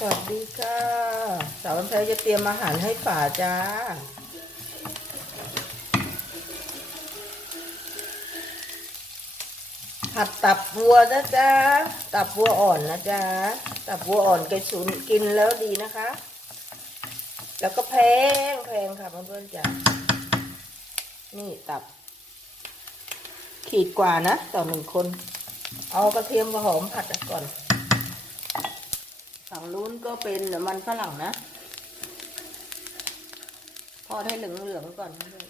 สวัสดีค่ะ สาววันเพลจะเตรียมอาหารให้ป่าจ้า ผัดตับวัวนะจ๊ะ ตับวัวอ่อนนะจ๊ะ ตับวัวอ่อนแกสุนกินแล้วดีนะคะ แล้วก็แพงแพงค่ะเพื่อนๆจ้ะ นี่ตับ ขีดกว่านะ ต่อหนึ่งคน เอากระเทียมกระหอมผัดก่อน ฝั่งนู้นก็เป็นมันฝรั่งนะทอให้เหลืองๆก่อนด้วย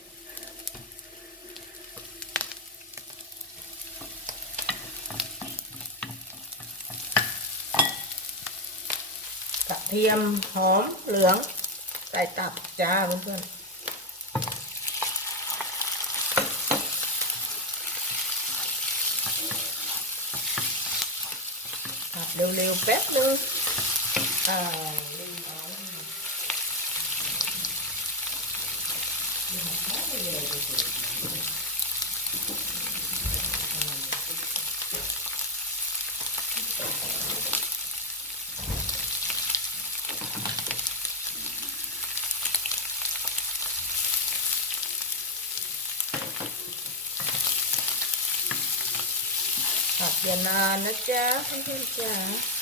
กระเทียมหอมเหลือง ใส่ตับจ้าเพื่อนๆผัดเร็วๆแป๊บนึง อ่าลืมเอาผัดอย่านานน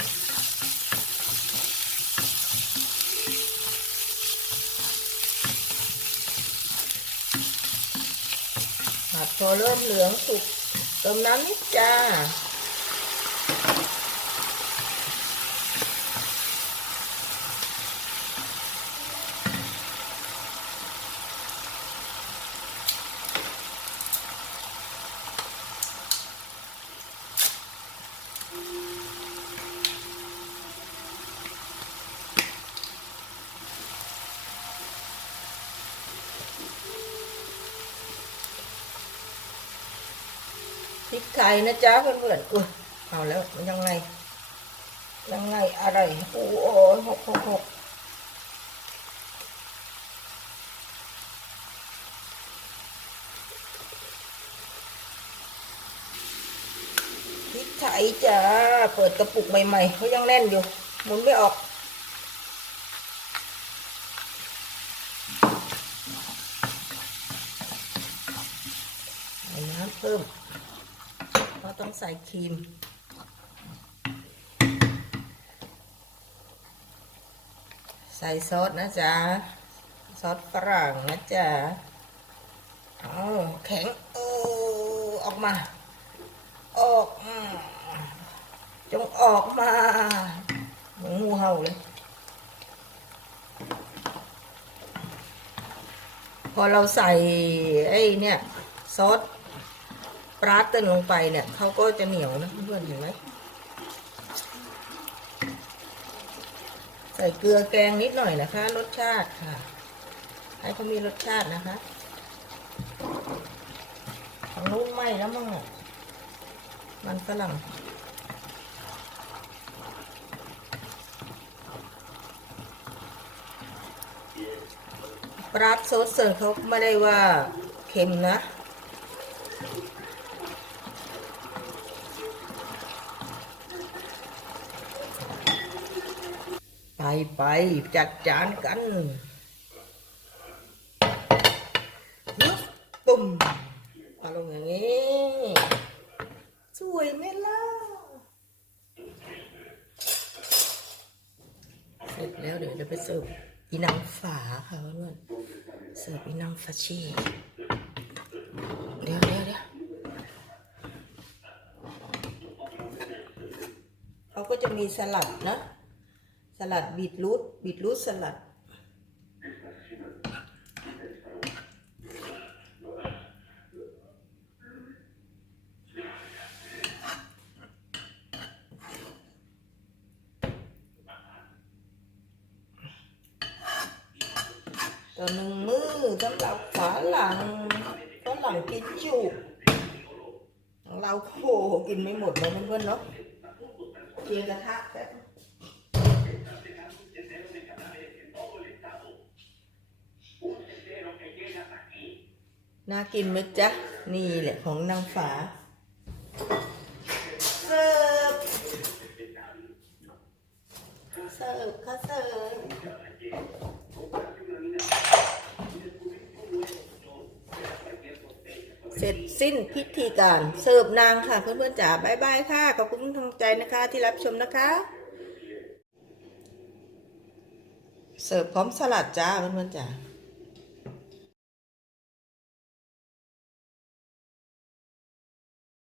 ะจ๊ะเพื่อนๆจ๊ะผัดพอเริ่มเหลืองสุกเติมน้ำนิดจ้า ริกไทยนะจ๊ะเพื่อนๆอุ้ยเอาแล้วมันยังไง ยังไงอะไรโอ้โหหกหกหกพริกไทยจ้าเปิดกระปุกใหม่ๆเขายังแน่นอยู่หมุนไม่ออกน้ำเพิ่ม ต้องใส่ครีม ใส่ซอสนะจ๊ะ ซอสฝรั่งนะจ๊ะเอาแข็งโอ้ออกมา ออกจงออกมาเหมือนงูเห่าเลย พอเราใส่ไอ้เนี่ยซอส ปราดเตินลงไปเนี่ยเขาก็จะเหนียวนะเพื่อนเห็นไหมใส่เกลือแกงนิดหน่อยนะคะ รสชาติค่ะ ให้เขามีรสชาตินะคะของนู้นไหมแล้วมั้งมันฝรั่งปราดซอสเสิร์ฟเขาไม่ได้ว่าเค็มนะ ไปไปจัดจานกันยึบตุ่มเอาลงอย่างนี้ สวยไหมล่ะ เสร็จแล้วเดี๋ยวจะไปเสิร์ฟอีนางฝาค่ะเพื่อนเสิร์ฟอีนางฟาชีเดี๋ยวเดี๋ยวเดี๋ยวเขาก็จะมีสลัดนะ สลัดบีทรูทบีทรูทสลัด ตัวหนึ่งมือสำหรับฝาหลังฝาหลังกินจุของเราโอ้โหกินไม่หมดเลยเพื่อนๆเนาะเทียงกระทะแป๊บ น่ากินไหมจ๊ะ นี่แหละของนางฟ้าเสิร์ฟเสิร์ฟค่ะเสิร์ฟเสร็จสิ้นพิธีการเสิร์ฟนางค่ะเพื่อนๆจ๋าบายบายค่ะ ขอบคุณทุกกำลังใจนะคะที่รับชมนะคะ เสิร์ฟพร้อมสลัดจ้าเพื่อนๆจ๋า